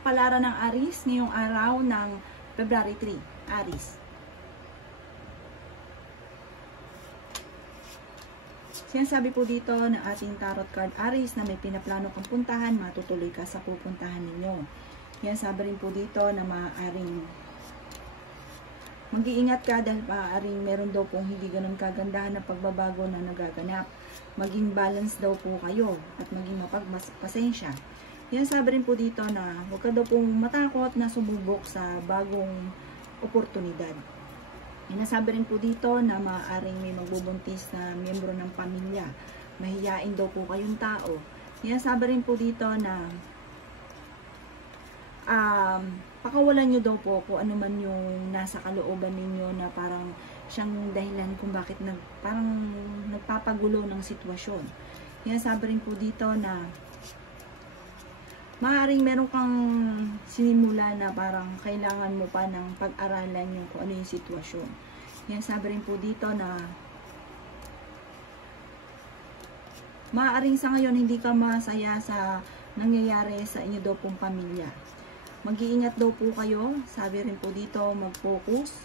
Kapalaran ng Aries ngayong araw ng February 3. Aries. Sinasabi po dito ng ating tarot card Aries na may pinaplano kang puntahan, matutuloy ka sa pupuntahan ninyo. Yan, sabi rin po dito na maaaring mag-iingat ka dahil maaaring meron daw pong hindi ganun kagandahan na pagbabago na nagaganap. Maging balance daw po kayo at maging mapagpasensya. Yan, sabi rin po dito na huwag ka daw pong matakot na sumubok sa bagong oportunidad. Yan, sabi rin po dito na maaaring may magbubuntis na miyembro ng pamilya. Mahiyain daw po kayong tao. Yan, sabi rin po dito na pakawalan nyo daw po kung ano man yung nasa kalooban ninyo na parang siyang dahilan kung bakit parang nagpapagulo ng sitwasyon. Yan, sabi rin po dito na maaaring meron kang sinimula na parang kailangan mo pa ng pag-aralan yung kung ano yung sitwasyon. Yan, sabi rin po dito na maaaring sa ngayon hindi ka masaya sa nangyayari sa inyo daw pong pamilya. Mag-iingat daw po kayo. Sabi rin po dito mag-focus.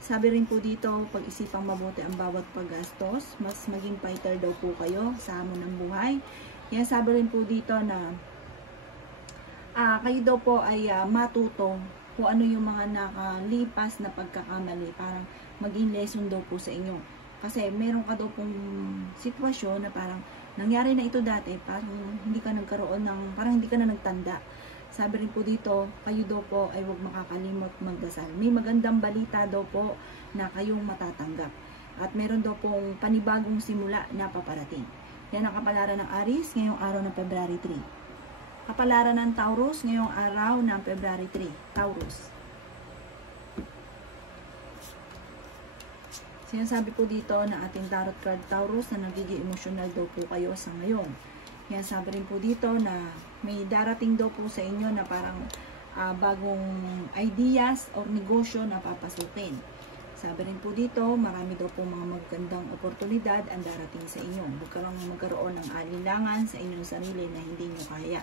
Sabi rin po dito pag-isipang mabuti ang bawat paggastos. Mas maging fighter daw po kayo sa hamon ng buhay. Yan, sabi rin po dito na kayo daw po ay matuto kung ano yung mga nakalipas na pagkakamali. Parang maging lesson daw po sa inyo. Kasi meron ka daw pong sitwasyon na parang nangyari na ito dati, parang hindi ka nagkaroon ng, parang hindi ka na nagtanda. Sabi rin po dito, kayo daw po ay huwag makakalimot magdasal. May magandang balita daw po na kayong matatanggap. At meron daw pong panibagong simula na paparating. Yan ang kapalaran ng Aries ngayong araw ng February 3. Kapalaran ng Taurus ngayong araw ng February 3. Taurus. Sinasabi po dito na ating tarot card Taurus na nagiging emosyonal daw po kayo sa ngayon. Yan, sabi rin po dito na may darating daw po sa inyo na parang bagong ideas or negosyo na papasukin. Sabi rin po dito, marami daw po mga magandang oportunidad ang darating sa inyo. Huwag ka lang magkaroon ng alinlangan sa inyong sarili na hindi nyo kaya.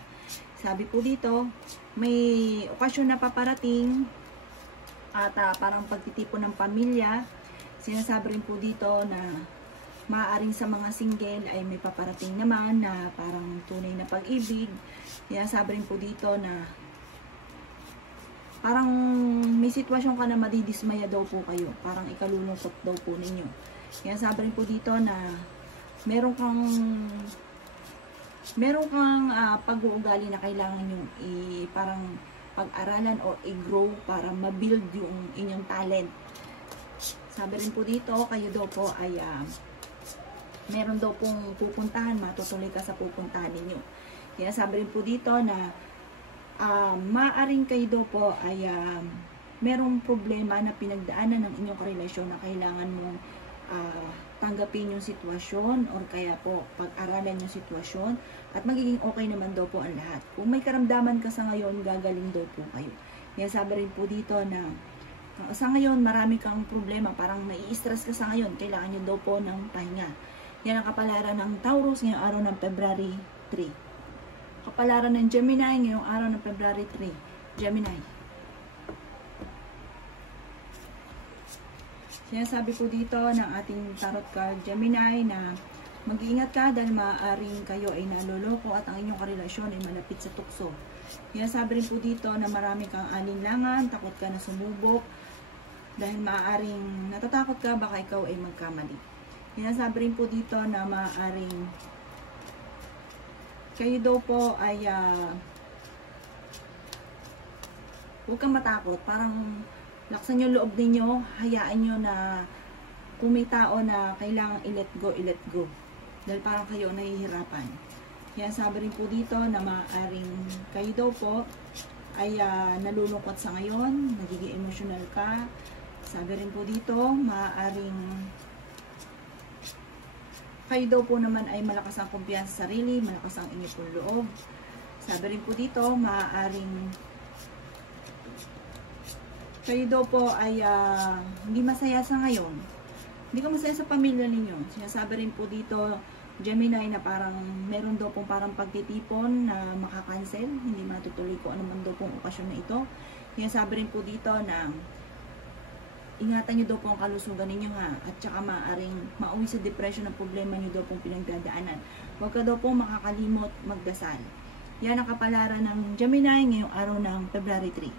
Sabi po dito, may okasyon na paparating at parang pagtitipon ng pamilya. Sinasabi rin po dito na maaaring sa mga single ay may paparating naman na parang tunay na pag-ibig. Kaya sabi rin po dito na parang may sitwasyon ka na madidismaya daw po kayo. Parang ikalulungkot daw po ninyo. Kaya sabi rin po dito na meron kang pag-uugali na kailangan yung parang pag-aralan o i-grow para ma-build yung inyong talent. Sabi rin po dito, kayo daw po ay meron daw pong pupuntahan, matutuloy ka sa pupuntahan ninyo. Kaya sabi rin po dito na maaaring kayo daw po ay merong problema na pinagdaanan ng inyong karelasyon na kailangan mong tanggapin yung sitwasyon or kaya po pag-aralan yung sitwasyon at magiging okay naman daw po ang lahat. Kung may karamdaman ka sa ngayon, gagaling daw po kayo. Kaya sabi rin po dito na sa ngayon marami kang problema, parang nai-stress ka sa ngayon, kailangan nyo daw po ng pahinga. Yan ang kapalaran ng Taurus ngayong araw ng February 3. Kapalaran ng Gemini ngayong araw ng February 3. Gemini. Sinasabi po dito ng ating tarot card Gemini na mag-iingat ka dahil maaaring kayo ay naloloko at ang inyong karelasyon ay malapit sa tukso. Sinasabi rin po dito na marami kang alinlangan, takot ka na sumubok dahil maaaring natatakot ka baka ikaw ay magkamali. Sinasabi rin po dito na maaaring kayo daw po ay huwag kang matakot. Parang laksan yung loob ninyo, hayaan nyo na kung may tao na kailangan i-let go, i-let go. Dahil parang kayo nahihirapan. Kaya sabi rin po dito na maaaring kayo daw po ay nalulungkot sa ngayon, nagiging emotional ka. Sabi rin po dito, maaaring kayo daw po naman ay malakas ang kumpiyansa sa sarili, malakas ang inyong pong loob. Sabi rin po dito, maaaring kayo daw po ay hindi masaya sa ngayon. Hindi ka masaya sa pamilya ninyo. Sinasabi rin po dito Gemini na parang meron daw pong parang pagtitipon na makakancel, hindi matutuloy ko anuman daw pong okasyon na ito. Kaya sabi rin po dito na ingatan nyo daw po ang kalusugan ninyo ha, at saka maaaring mauwi sa depression ng problema nyo daw pong pinagdadaanan. Huwag ka daw pong makakalimot magdasal. Yan ang kapalaran ng Gemini ngayong araw ng February 3.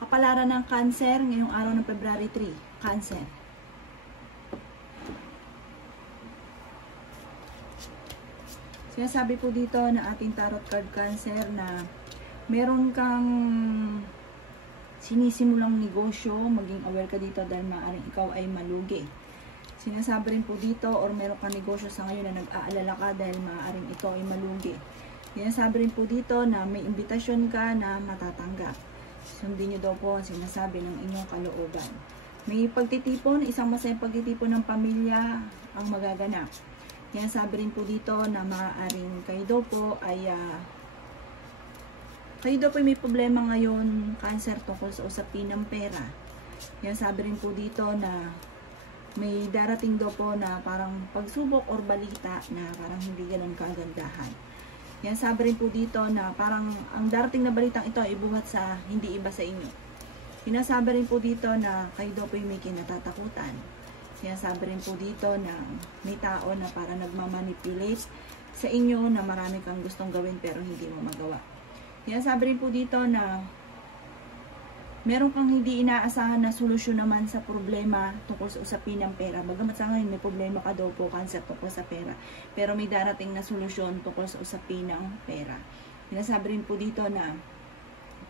Kapalaran ng Cancer ngayong araw ng February 3. Cancer. Sinasabi po dito na ating tarot card Cancer na meron kang sinisimulang negosyo, maging aware ka dito dahil maaaring ikaw ay malugi. Sinasabi rin po dito or meron kang negosyo sa ngayon na nag-aalala ka dahil maaaring ito ay malugi. Sinasabi rin po dito na may imbitasyon ka na matatanggap. Sundin nyo daw po ang sinasabi ng inyong kalooban. May pagtitipon, isang masayang pagtitipon ng pamilya ang magaganap. Yan, sabi rin po dito na maaaring kayo daw po ay may problema ngayon, Cancer, tungkol sa usapin ng pera. Yan, sabi rin po dito na may darating daw po na parang pagsubok or balita na parang hindi ganun kagandahan. Yan, sabi rin po dito na parang ang darating na balitang ito ay buhat sa hindi iba sa inyo. Sinasabi rin po dito na kayo daw po may kinatatakutan. Sinasabi rin po dito na may tao na para nagmamanipulate sa inyo na marami kang gustong gawin pero hindi mo magawa. Sinasabi rin po dito na meron kang hindi inaasahan na solusyon naman sa problema tungkol sa usapin ng pera. Bagamat sa ngayon may problema ka daw po, Cancer, tungkol sa pera. Pero may darating na solusyon tungkol sa usapin ng pera. Sinasabi rin po dito na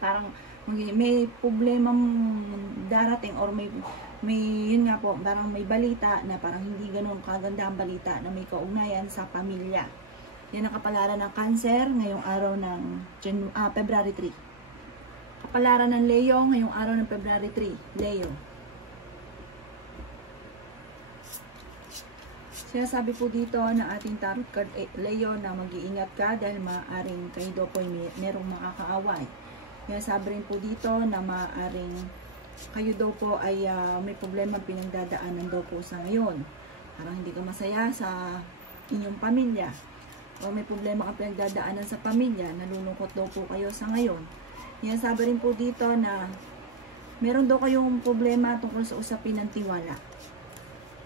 parang may problemang darating or may yun nga po, parang may balita na parang hindi ganun kagandang balita na may kaugnayan sa pamilya. Yan ang kapalaran ng Cancer ngayong araw ng February 3. Kapalaran ng Leo ngayong araw ng February 3. Leo. Sinasabi po dito na ating tarot card Leo na mag-iingat ka dahil maaaring kayo daw po merong makakaaway. Sinasabi rin po dito na maaaring kayo daw po ay may problema pinagdadaanan daw po sa ngayon. Parang hindi ka masaya sa inyong pamilya. O may problema kang pinagdadaanan sa pamilya, nalulungkot daw po kayo sa ngayon. Yan, sabi rin po dito na meron daw kayong problema tungkol sa usapin ng tiwala.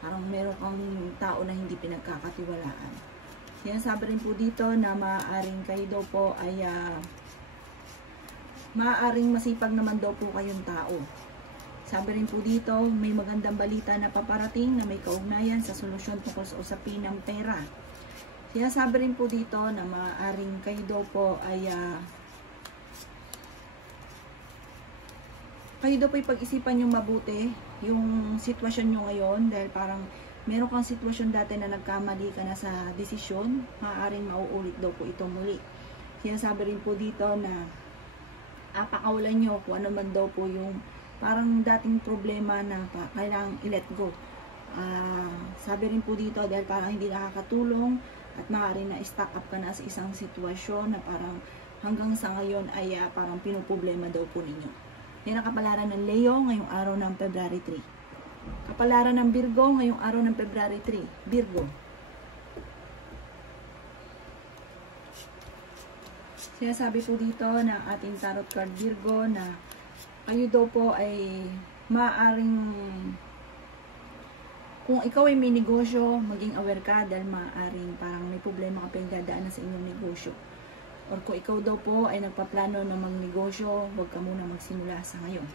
Parang meron kang tao na hindi pinagkakatiwalaan. Yan, sabi rin po dito na maaaring kayo daw po ay maaaring masipag naman daw po kayong tao. Sabi rin po dito, may magandang balita na paparating na may kaugnayan sa solusyon tungkol sa usapin ng pera. Sinasabi rin po dito na maaaring kayo daw po ay pag-isipan yung mabuti yung sitwasyon nyo ngayon dahil parang meron kang sitwasyon dati na nagkamali ka na sa desisyon, maaaring mauulit daw po ito muli. Sinasabi rin po dito na pakawalan nyo kung ano man daw po yung parang dating problema na kailangang i-let go. Sabi rin po dito dahil parang hindi nakakatulong at maaari na stock up ka na sa isang sitwasyon na parang hanggang sa ngayon ay parang pinoproblema daw po ninyo. Yan ang kapalaran ng Leo ngayong araw ng February 3. Kapalaran ng Virgo ngayong araw ng February 3. Virgo. Sinasabi po dito ng ating tarot card Virgo na kayo daw po ay maaaring, kung ikaw ay may negosyo, maging aware ka dahil maaaring parang may problema ka pinagdadaanan sa inyong negosyo. Or kung ikaw daw po ay nagpaplano na magnegosyo, huwag ka muna magsimula sa ngayon.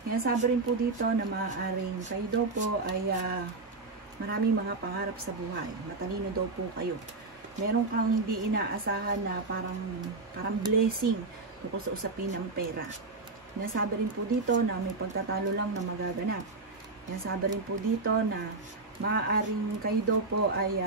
Kaya sabi rin po dito na maaaring kayo daw po ay maraming mga pangarap sa buhay. Matalino daw po kayo. Meron kang hindi inaasahan na parang blessing tungkol sa usapin ng pera. Nasabi rin po dito na may pagtatalo lang na magaganap. Nasabi rin po dito na maaaring kayo daw po ay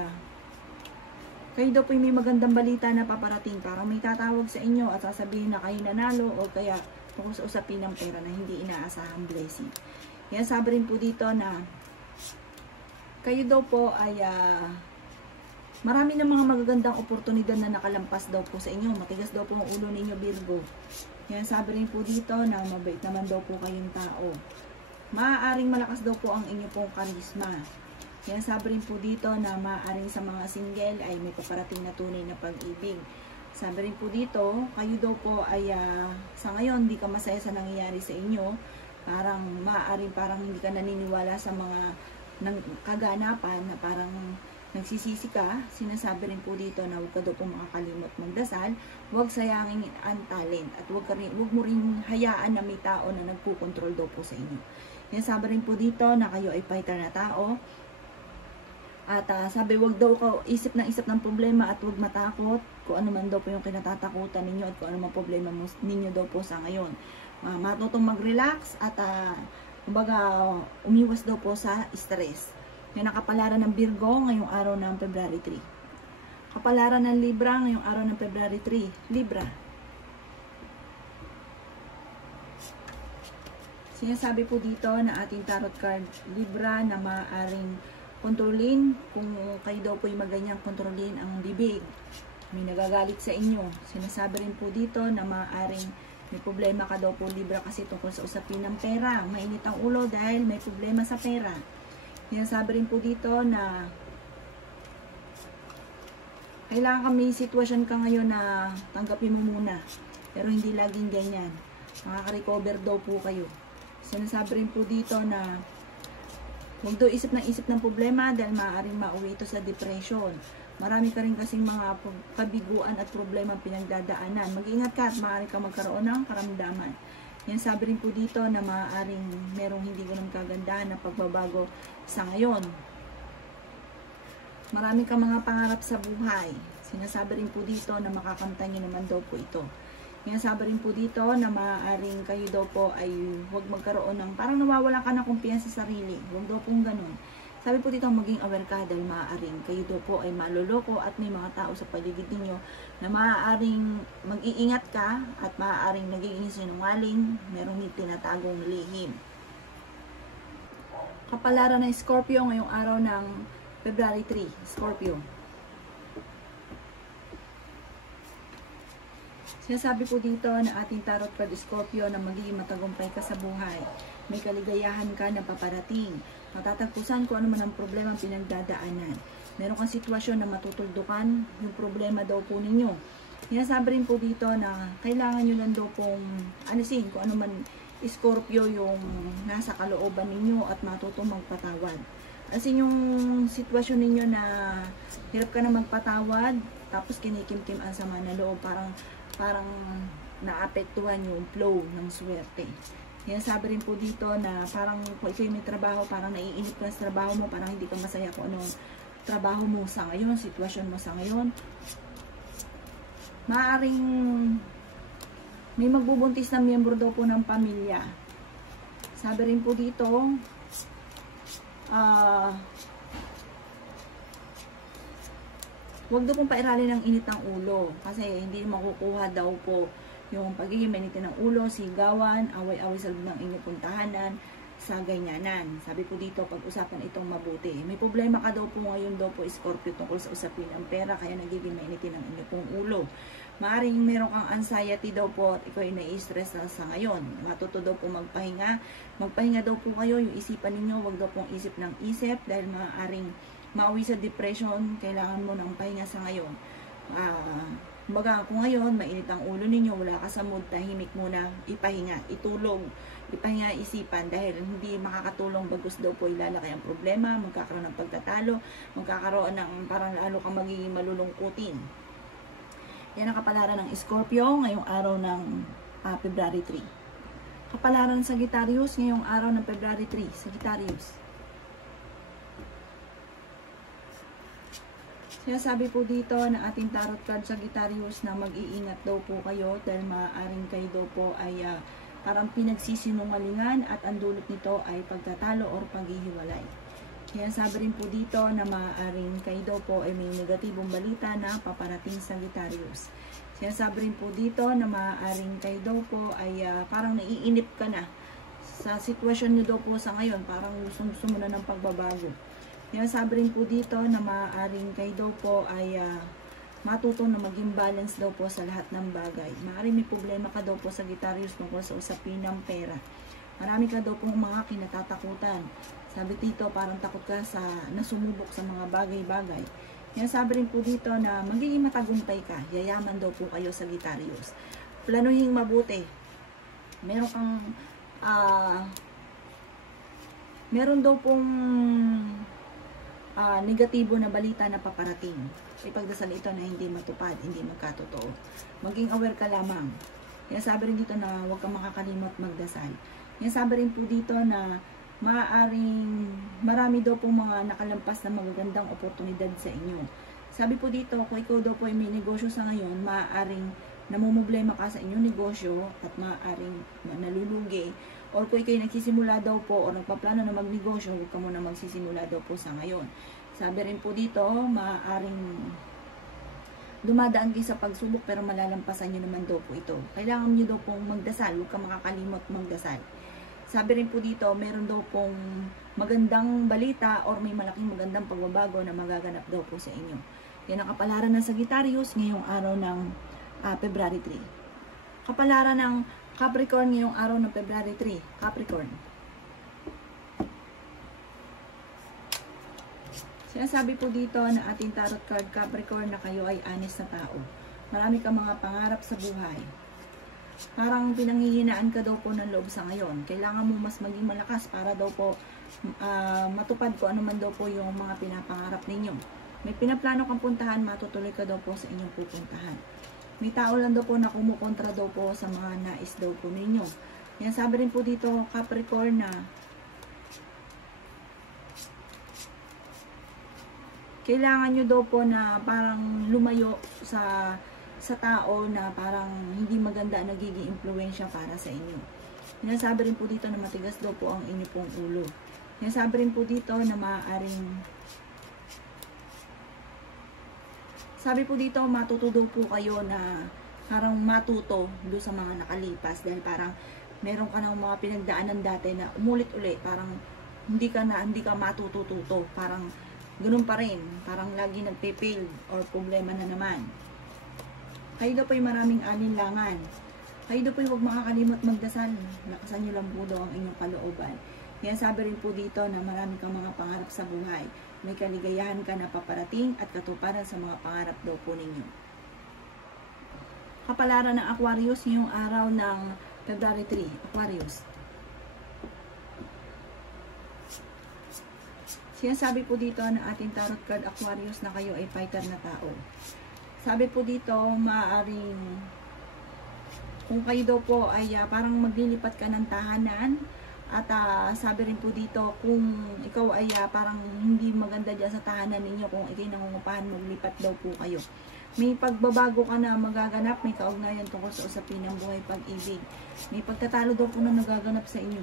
may magandang balita na paparating. Parang may tatawag sa inyo at sasabihin na kayo nanalo o kaya tungkol sa usapin ng pera na hindi inaasahang blessing. Nasabi rin po dito na kayo daw po ay marami ng mga magagandang oportunidad na nakalampas daw po sa inyo. Matigas daw po ang ulo ninyo, Virgo. Yan, sabi rin po dito na mabait naman daw po kayong tao. Maaaring malakas daw po ang inyo pong karisma. Sabi rin po dito na maaaring sa mga single ay may paparating na tunay na pag-ibig. Sabi rin po dito, kayo daw po ay sa ngayon hindi ka masaya sa nangyayari sa inyo. Parang maaaring parang hindi ka naniniwala sa mga kaganapan na parang nagsisisi ka. Sinasabi rin po dito na huwag ka daw po makakalimot magdasal, huwag sayangin ang talent, at huwag mo rin hayaan na may tao na nagpukontrol daw po sa inyo. Sabi rin po dito na kayo ay fighter na tao. At sabi, wag daw ka isip ng problema at wag matakot kung ano man daw po yung kinatatakutan ninyo at kung ano man problema ninyo daw po sa ngayon. Matutong mag-relax at kumbaga umiwas daw po sa stress. Yan ang kapalaran ng Virgo ngayong araw ng February 3. Kapalaran ng Libra ngayong araw ng February 3. Libra. Sinasabi po dito na ating tarot card Libra na maaaring kontrolin, kung kayo daw po yung maganyang kontrolin ang bibig. May nagagalit sa inyo. Sinasabi rin po dito na maaaring may problema ka daw po Libra kasi tungkol sa usapin ng pera. Mainit ang ulo dahil may problema sa pera. Sinasabi rin po dito na kailangan may sitwasyon ka ngayon na tanggapin mo muna. Pero hindi laging ganyan. Makaka-recover daw po kayo. Sinasabi rin po dito na huwag daw isip ng problema dahil maaaring mauwi ito sa depression. Marami ka rin kasing mga kabiguan at problema pinagdadaanan. Mag-ingat ka at maaari ka magkaroon ng karamdaman. Sabi rin po dito na maaaring merong hindi ko nang kagandahan na pagbabago sa ngayon. Marami kang mga pangarap sa buhay. Sinasabi rin po dito na makakamtan nyo naman daw po ito. Sabi rin po dito na maaaring kayo daw po ay huwag magkaroon ng parang nawawalan ka ng kumpiyansa sa sarili. Huwag daw pong ganun. Sabi po dito maging aware ka dahil maaaring kayo daw po ay maloloko at may mga tao sa paligid ninyo na maaaring mag-iingat ka at maaaring nagiging sinungaling, merong tinatagong lihim. Kapalaran ng Scorpio ngayong araw ng February 3. Scorpio. Sinasabi po dito na ating tarot card Scorpio na magiging matagumpay ka sa buhay. May kaligayahan ka na paparating. Matatagpusan kung ano man ang problema pinagdadaanan. Meron kang sitwasyon na matutuldukan yung problema daw po ninyo. Sinasabi rin po dito na kailangan nyo lang daw pong kung ano man Scorpio yung nasa kalooban ninyo at matutong magpatawad. Yung sitwasyon ninyo na hirap ka na magpatawad tapos kinikimkim ang sama na loob, parang naapektuhan yung flow ng swerte. Sabi rin po dito na parang kung ikaw may trabaho, parang naiinip ka sa trabaho mo, parang hindi ka masaya kung anong trabaho mo sa ngayon, sitwasyon mo sa ngayon. Maaaring may magbubuntis na miyembro daw po ng pamilya. Sabi rin po dito, huwag daw pong pairalin ng init ng ulo kasi hindi makukuha daw po yung pagiging mainit ng ulo, sigawan, away-away sa loob ng inyong puntahanan, sa ganyanan. Sabi po dito, pag-usapan itong mabuti. May problema ka daw po ngayon daw po Scorpio tungkol sa usapin ng pera kaya nagiging mainitin ang inyong pong ulo. Maaring meron kang anxiety daw po at ikaw ay nai-stress na sa ngayon. Matuto daw po magpahinga. Magpahinga daw po kayo, yung isipan ninyo, wag daw pong isip ng isip dahil maaring mauwi sa depression, kailangan mo ng pahinga sa ngayon. Kumbaga, kung ngayon, mainit ang ulo ninyo, wala ka sa mood, tahimik muna, ipahinga, itulog, ipahinga isipan dahil hindi makakatulong bagus daw po ilalaki ang problema, magkakaroon ng pagtatalo, magkakaroon ng parang lalo kang magiging malulungkutin. Yan ang kapalaran ng Scorpio ngayong araw ng February 3. Kapalaran ng Sagittarius ngayong araw ng February 3. Sagittarius. Sinasabi po dito na ating tarot card Sagittarius na mag-iingat daw po kayo dahil maaaring kayo daw po ay parang pinagsisinungalingan at ang dulot nito ay pagtatalo or paghihiwalay. Sinasabi rin po dito na maaaring kayo daw po ay may negatibong balita na paparating sa Sagittarius. Sinasabi rin po dito na maaaring kayo daw po ay parang naiinip ka na sa sitwasyon nyo daw po sa ngayon, parang gusto mo na ng pagbabago. Sabi rin po dito na maaaring kayo daw po ay matutong na maging balance daw po sa lahat ng bagay. Maaaring may problema ka daw po sa Sagittarius tungkol sa usapin ng pera. Marami ka daw pong mga kinatatakutan. Sabi dito, parang takot ka sa nasumubok sa mga bagay-bagay. Yan, sabi rin po dito na magiging matagumpay ka. Yayaman daw po kayo, Sagittarius. Planuhin mabuti. Meron kang meron daw pong negatibo na balita na paparating. Ipagdasal ito na hindi matupad, hindi magkatotoo. Maging aware ka lamang. Yan, sabi rin dito na huwag kang makakalimot magdasal. Yan, sabi rin po dito na maaaring marami daw pong mga nakalampas na magagandang oportunidad sa inyo. Sabi po dito, kung ikaw daw po ay may negosyo sa ngayon, maaaring namumblema ka sa inyong negosyo at maaaring nalulugi. Or kung ikaw nagsisimula daw po o nagpaplano na magnegosyo, huwag ka muna magsisimula daw po sa ngayon. Sabi rin po dito, maaaring dumadaan kayo sa pagsubok pero malalampasan nyo naman daw po ito. Kailangan nyo daw pong magdasal, huwag ka makakalimot magdasal. Sabi rin po dito, meron daw pong magandang balita or may malaking magandang pagbabago na magaganap daw po sa inyo. Yan ang kapalaran ng Sagittarius ngayong araw ng February 3. Kapalaran ng Capricorn ngayong araw ng February 3. Capricorn. Sinasabi po dito na ating tarot card Capricorn na kayo ay honest na tao. Marami kang mga pangarap sa buhay. Parang pinanghihinaan ka daw po ng loob sa ngayon. Kailangan mo mas maging malakas para daw po matupad ko ano man daw po yung mga pinapangarap ninyo. May pinaplano kang puntahan, matutuloy ka daw po sa inyong pupuntahan. May tao lang daw po na kumukontra daw po sa mga nais daw po ninyo. Yan, sabi rin po dito Capricorn na kailangan nyo daw po na parang lumayo sa tao na parang hindi maganda nagiging impluensya para sa inyo. Sinasabi rin po dito na matigas daw po ang inyo pong ulo. Sinasabi rin po dito na maaaring sabi po dito matuto daw po kayo na parang matuto doon sa mga nakalipas dahil parang meron ka ng mga pinagdaanan dati na umulit-ulit parang hindi ka matututo parang ganun pa rin parang lagi nagpe-fail or problema na naman. Kayo daw po ay maraming alinlangan. Kayo daw po ay huwag makakalimot magdasal. Lakasan nyo lang po daw ang inyong kalooban. Yan, sabi rin po dito na marami kang mga pangarap sa buhay. May kaligayahan ka na paparating at katuparan sa mga pangarap daw po ninyo. Kapalaran ng Aquarius ngayong araw ng February 3. Aquarius. Sinasabi po dito na ating tarot card Aquarius na kayo ay fighter na tao. Sabi po dito, maaaring kung kayo daw po ay parang maglilipat ka ng tahanan at sabi rin po dito kung ikaw ay parang hindi maganda dyan sa tahanan ninyo, kung ikay nangungupahan, maglipat daw po kayo. May pagbabago ka na magaganap, may kaugnayan tungkol sa usapin ng buhay pag-ibig. May pagtatalo daw po na nagaganap sa inyo.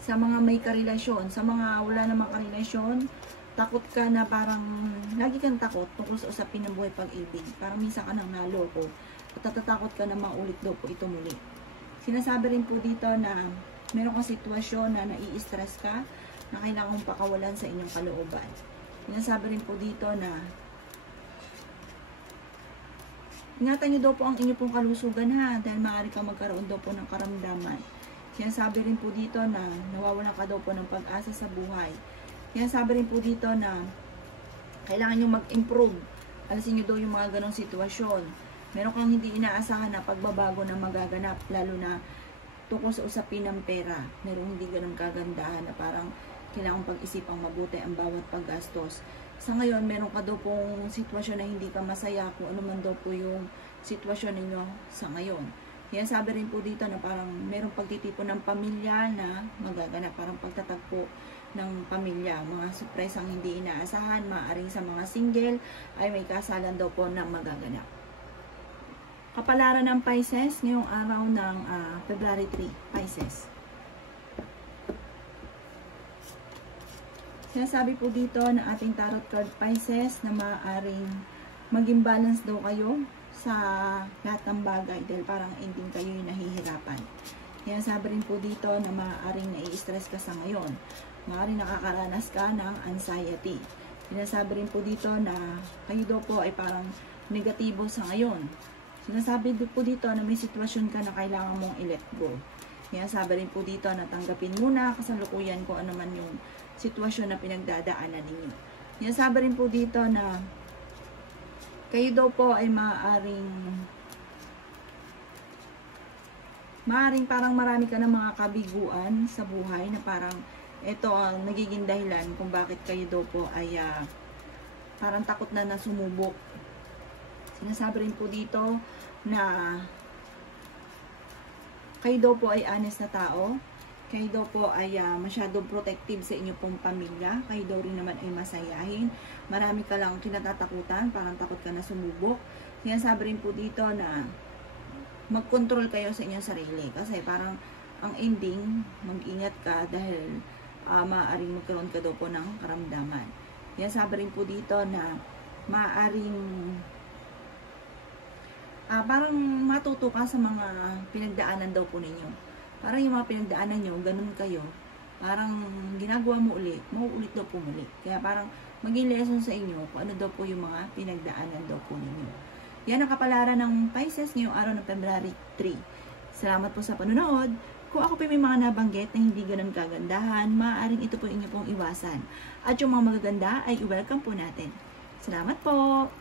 Sa mga may karelasyon, sa mga wala namang karelasyon, takot ka na parang, lagi kang takot tungkol sa usapin ng buhay pag-ibig. Parang minsan ka nang naloko at natatakot ka na maulit daw po ito muli. Sinasabi rin po dito na meron kang sitwasyon na nai-stress ka na kailangan mong pakawalan sa inyong kalooban. Sinasabi rin po dito na ingatan nyo daw po ang inyong pong kalusugan ha, dahil maaari kang magkaroon daw po ng karamdaman. Sinasabi rin po dito na nawawalan ka daw po ng pag-asa sa buhay. Yan, sabi rin po dito na kailangan nyo mag-improve. Alisin nyo daw yung mga ganong sitwasyon. Meron kang hindi inaasahan na pagbabago na magaganap, lalo na tungkol sa usapin ng pera. Meron hindi ganong kagandahan na parang kailangan pag-isipang mabuti ang bawat paggastos. Sa ngayon, meron ka daw pong sitwasyon na hindi ka masaya kung ano man daw po yung sitwasyon ninyo sa ngayon. Yan, sabi rin po dito na parang merong pagtitipon ng pamilya na magaganap, parang pagtatagpo ng pamilya, mga surprise ang hindi inaasahan, maaaring sa mga single ay may kasalan daw po na magaganap. Kapalaran ng Pisces ngayong araw ng February 3, Pisces. Sinasabi po dito na ating tarot card Pisces na maaaring maging balance daw kayo sa lahat ng bagay dahil parang ending kayo yung nahihirapan. Sinasabi rin po dito na maaaring nai-stress ka sa ngayon. Maaaring nakakaranas ka ng anxiety. Sinasabi rin po dito na kayo daw po ay parang negatibo sa ngayon. Sinasabi po dito na may sitwasyon ka na kailangan mong i-let go. Kaya sabi rin po dito na tanggapin muna kasalukuyan kung ano man yung sitwasyon na pinagdadaanan ninyo. Kaya sabi rin po dito na kayo daw po ay maaring parang marami ka ng mga kabiguan sa buhay na parang ito ang nagiging dahilan kung bakit kayo daw po ay parang takot na sumubok. Sinasabi rin po dito na kayo daw po ay honest na tao. Kayo daw po ay masyadong protective sa inyo pong pamilya. Kayo daw rin naman ay masayahin. Marami ka lang kinatatakutan, parang takot ka na sumubok. Sinasabi rin po dito na mag-control kayo sa inyong sarili. Kasi parang ang ending, mag-ingat ka dahil maaaring magkaroon ka daw po ng karamdaman. Sinasabi rin po dito na maaaring parang matuto ka sa mga pinagdaanan daw po ninyo. Parang yung mga pinagdaanan nyo, ganun kayo. Parang ginagawa mo ulit, mauulit daw po muli. Kaya parang maging lesson sa inyo kung ano daw po yung mga pinagdaanan daw po ninyo. Yan ang kapalaran ng Pisces ngayong araw ng February 3. Salamat po sa panonood. Kung ako po may mga nabanggit na hindi ganun kagandahan, maaaring ito po inyo pong iwasan. At yung mga magaganda ay i-welcome po natin. Salamat po!